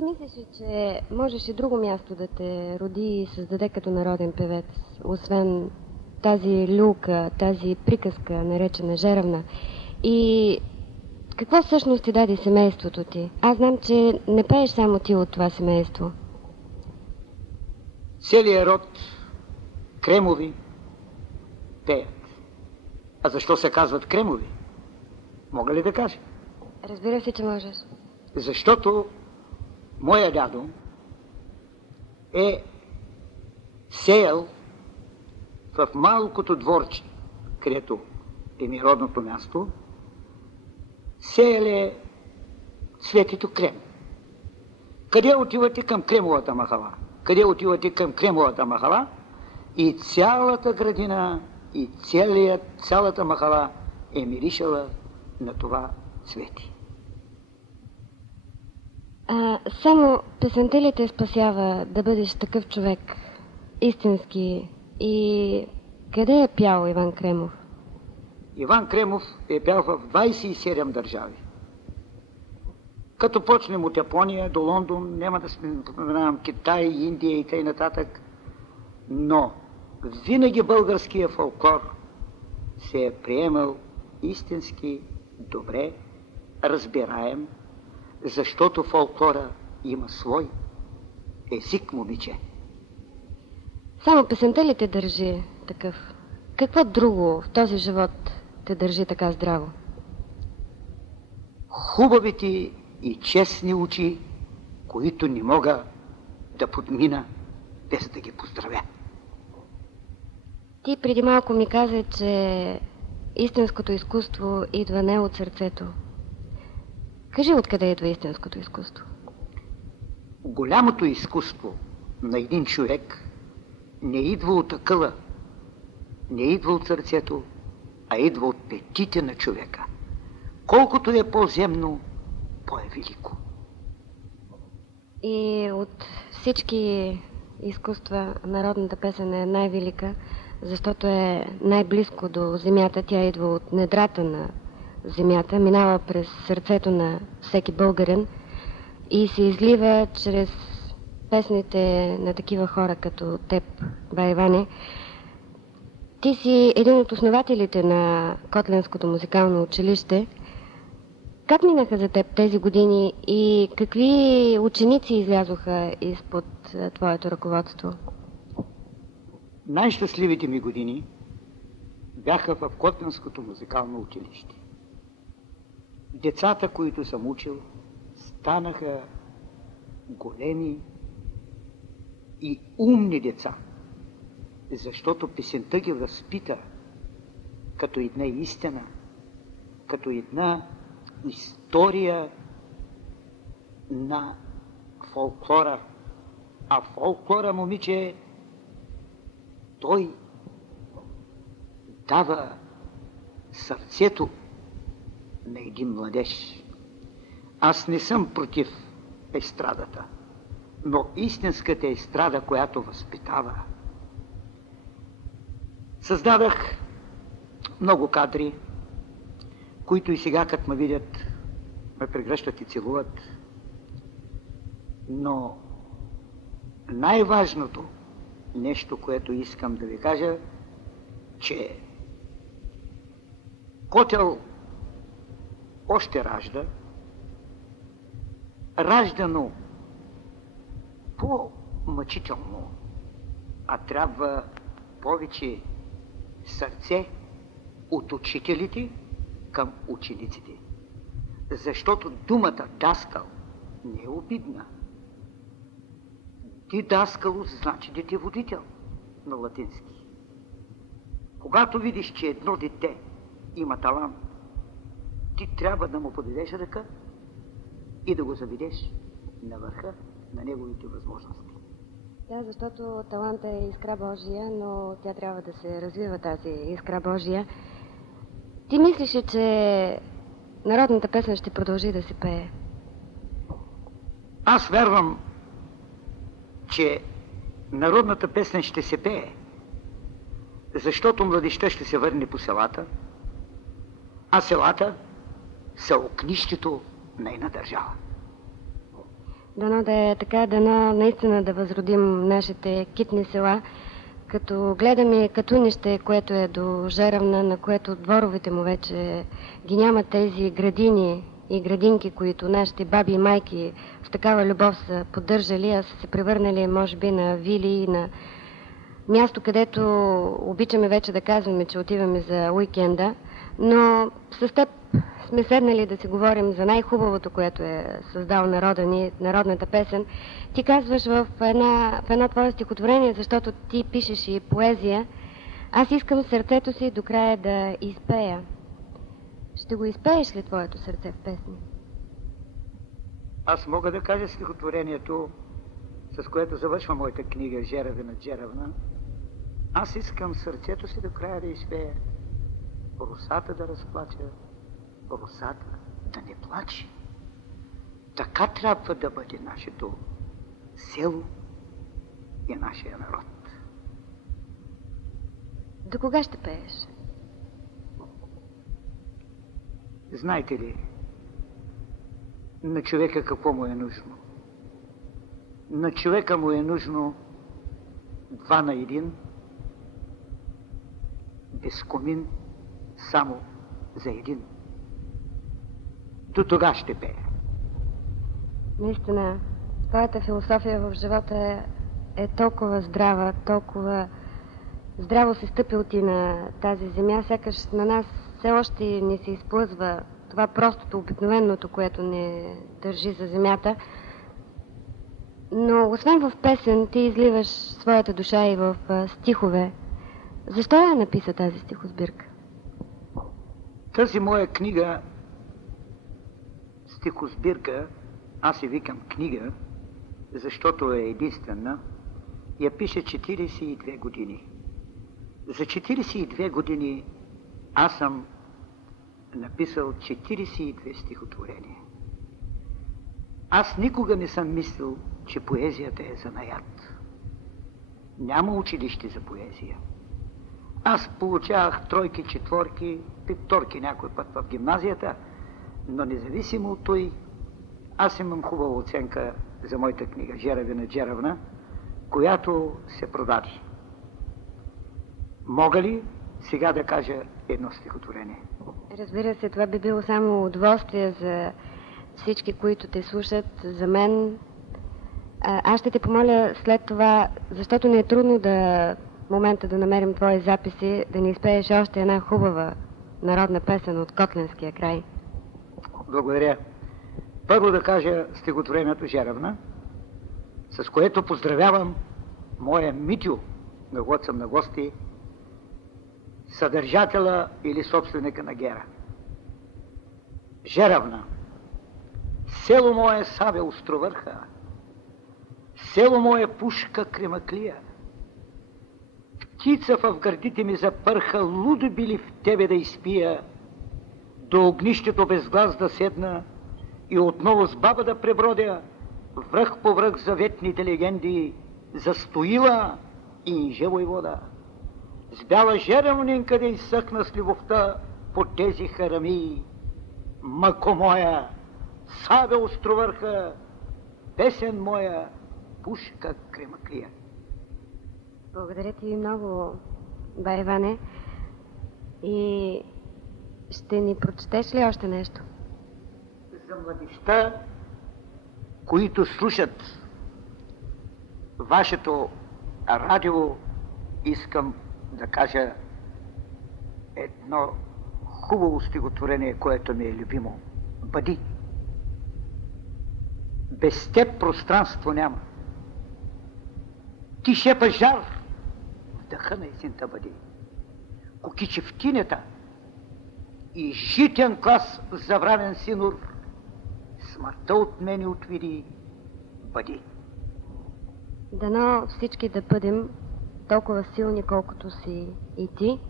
Ти мислиш ли, че можеш и друго място да те роди и създаде като народен певец, освен тази люлка, тази приказка, наречена Жеравна? И какво всъщност ти даде семейството ти? Аз знам, че не пееш само ти от това семейство. Целият род Кремови пеят. А защо се казват Кремови? Мога ли да кажа? Разбира се, че можеш. Защото моя дядо е сеял в малкото дворче, където е ми родното място, сеял е цветето крем. Къде отивате? Към Кремовата махала. Къде отивате? Към Кремовата махала и цялата градина и цялата махала е миришала на това цвети. Само песента ли те спасява да бъдеш такъв човек, истински? И къде е пял Иван Кремов? Иван Кремов е пял в 27 държави. Като почнем от Япония до Лондон, няма да споменавам Китай, Индия и т.н. Но винаги българския фолклор се е приемал истински добре, разбираем, защото фолклора има свой език, момиче. Само песента ли те държи такъв? Какво друго в този живот те държи така здраво? Хубавите и честни очи, които не мога да подмина без да ги поздравя. Ти преди малко ми каза, че истинското изкуство идва не от сърцето. Кажи, откъде идва истинското изкуство? Голямото изкуство на един човек не идва от акъла, не идва от сърцето, а идва от петите на човека. Колкото е по-земно, по-велико. И от всички изкуства народната песен е най-велика, защото е най-близко до земята. Тя идва от недрата на земята, минава през сърцето на всеки българин и се излива чрез песните на такива хора като теб, бай Иване. Ти си един от основателите на Котленското музикално училище. Как минаха за теб тези години и какви ученици излязоха изпод твоето ръководство? Най-щастливите ми години бяха в Котленското музикално училище. Децата, които съм учил, станаха големи и умни деца, защото песента ги възпита като една истина, като една история на фолклора. А фолклора, момиче, той дава сърцето на един младеж. Аз не съм против естрадата, но истинската естрада, която възпитава. Създадах много кадри, които и сега, като ме видят, ме прегръщат и целуват. Но най-важното нещо, което искам да ви кажа, че Котел още ражда, раждано по-мъчително, а трябва повече сърце от учителите към учениците. Защото думата даскал не е обидна. Дидаскалус значи детеводител на латински. Когато видиш, че едно дете има талант, ти трябва да му подадеш ръка и да го заведеш на върха на неговите възможности. Да, защото таланта е искра Божия, но тя трябва да се развива, тази искра Божия. Ти мислиш ли, че народната песен ще продължи да се пее? Аз вярвам, че народната песен ще се пее, защото младежта ще се върне по селата, а селата са огнището на една държава. Дано да е така, дано наистина да възродим нашите китни села, като гледаме Катунище, което е до Жеравна, на което дворовете му вече ги няма тези градини и градинки, които нашите баби и майки в такава любов са поддържали, а са се превърнали, може би, на вили и на място, където обичаме вече да казваме, че отиваме за уикенда. Но с теб сме седнали да си говорим за най-хубавото, което е създал народа ни, народната песен. Ти казваш в едно твое стихотворение, защото ти пишеш и поезия: аз искам сърцето си до края да изпея. Ще го изпееш ли твоето сърце в песни? Аз мога да кажа стихотворението, с което завършва моята книга "Жеравина Джеравна". Аз искам сърцето си до края да изпея, русата да разплача, русата да не плаче. Така трябва да бъде нашето село и нашия народ. До кога ще пееш? Знаете ли, на човека какво му е нужно? На човека му е нужно 2 на 1, без комин, само за един. До тога ще пее. Наистина, твоята философия в живота е толкова здрава, толкова здраво се стъпил ти на тази земя, сякаш на нас все още ни се изплъзва това простото, обикновеното, което не държи за земята. Но освен в песен, ти изливаш своята душа и в стихове. Защо я написа тази стихосбирка? Тази моя книга, стихосбирка, аз я викам книга, защото е единствена, я пише 42 години. За 42 години аз съм написал 42 стихотворения. Аз никога не съм мислил, че поезията е занаят. Няма училище за поезия. Аз получавах 3, 4, 5 някой път в гимназията, но независимо от той, аз имам хубава оценка за моята книга "Жеравина Джеравна", която се продаде. Мога ли сега да кажа едно стихотворение? Разбира се, това би било само удоволствие за всички, които те слушат, за мен. Аз ще те помоля след това, защото не е трудно в момента да намерим твои записи, да ни изпееш още една хубава народна песен от Котленския край. Благодаря. Първо да кажа стихотворението "Жеравна", с което поздравявам моя Митю, на когото съм на гости, съдържателя или собственика на Гера. Жеравна. Село мое Саве островърха, село мое пушка кремаклия. Птица в гърдите ми запърха, лудо били в тебе да изпия, до огнището без глас да седна и отново с баба да пребродя, връх по връх заветните легенди, застоила Инже войвода. С бяла жеравнинка да изсъхна с любовта по тези харами. Мако моя, Саве островърха, песен моя, пушка кремаклия. Благодаря ти много, бай Иване. И ще ни прочетеш ли още нещо? За младежта, които слушат вашето радио, искам да кажа едно хубаво стихотворение, което ми е любимо. Бъди. Без теб пространство няма. Ти шепа жар в дъха на есента бъди. Кокичевтинята и житен клас завранен синур, смъртта от мене отвиди, бъди. Дано всички да бъдем толкова силни, колкото си и ти.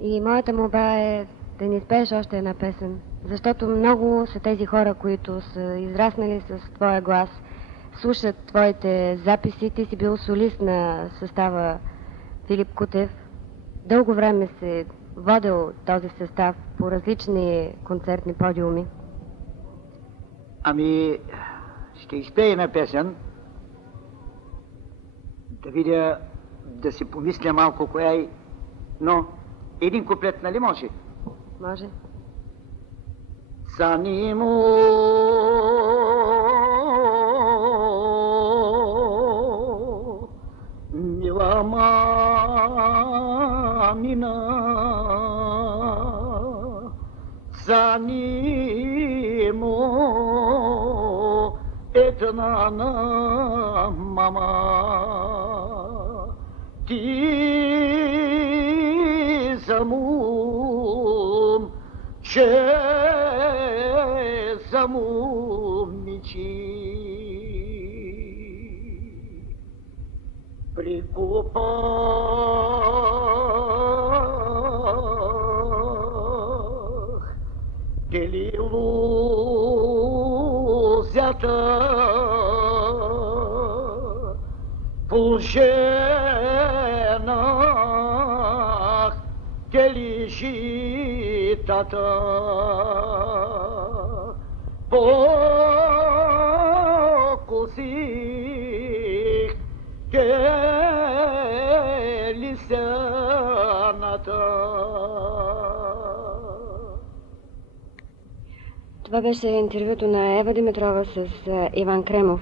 И моята молба е да ни спееш още една песен, защото много са тези хора, които са израснали с твоя глас, слушат твоите записи. Ти си бил солист на състава Филип Кутев. Дълго време се водил този състав по различни концертни подиуми. Ами, ще изпее една песен, да видя, да си помисля малко коя е, но един куплет, нали може? Може. Санимо мила мамина, Санимо една на мама, ти замум, че замумничи, прикупах дели лузята, поженах дели житата, покусих дели сената. Това беше интервюто на Ева Димитрова с Иван Кремов.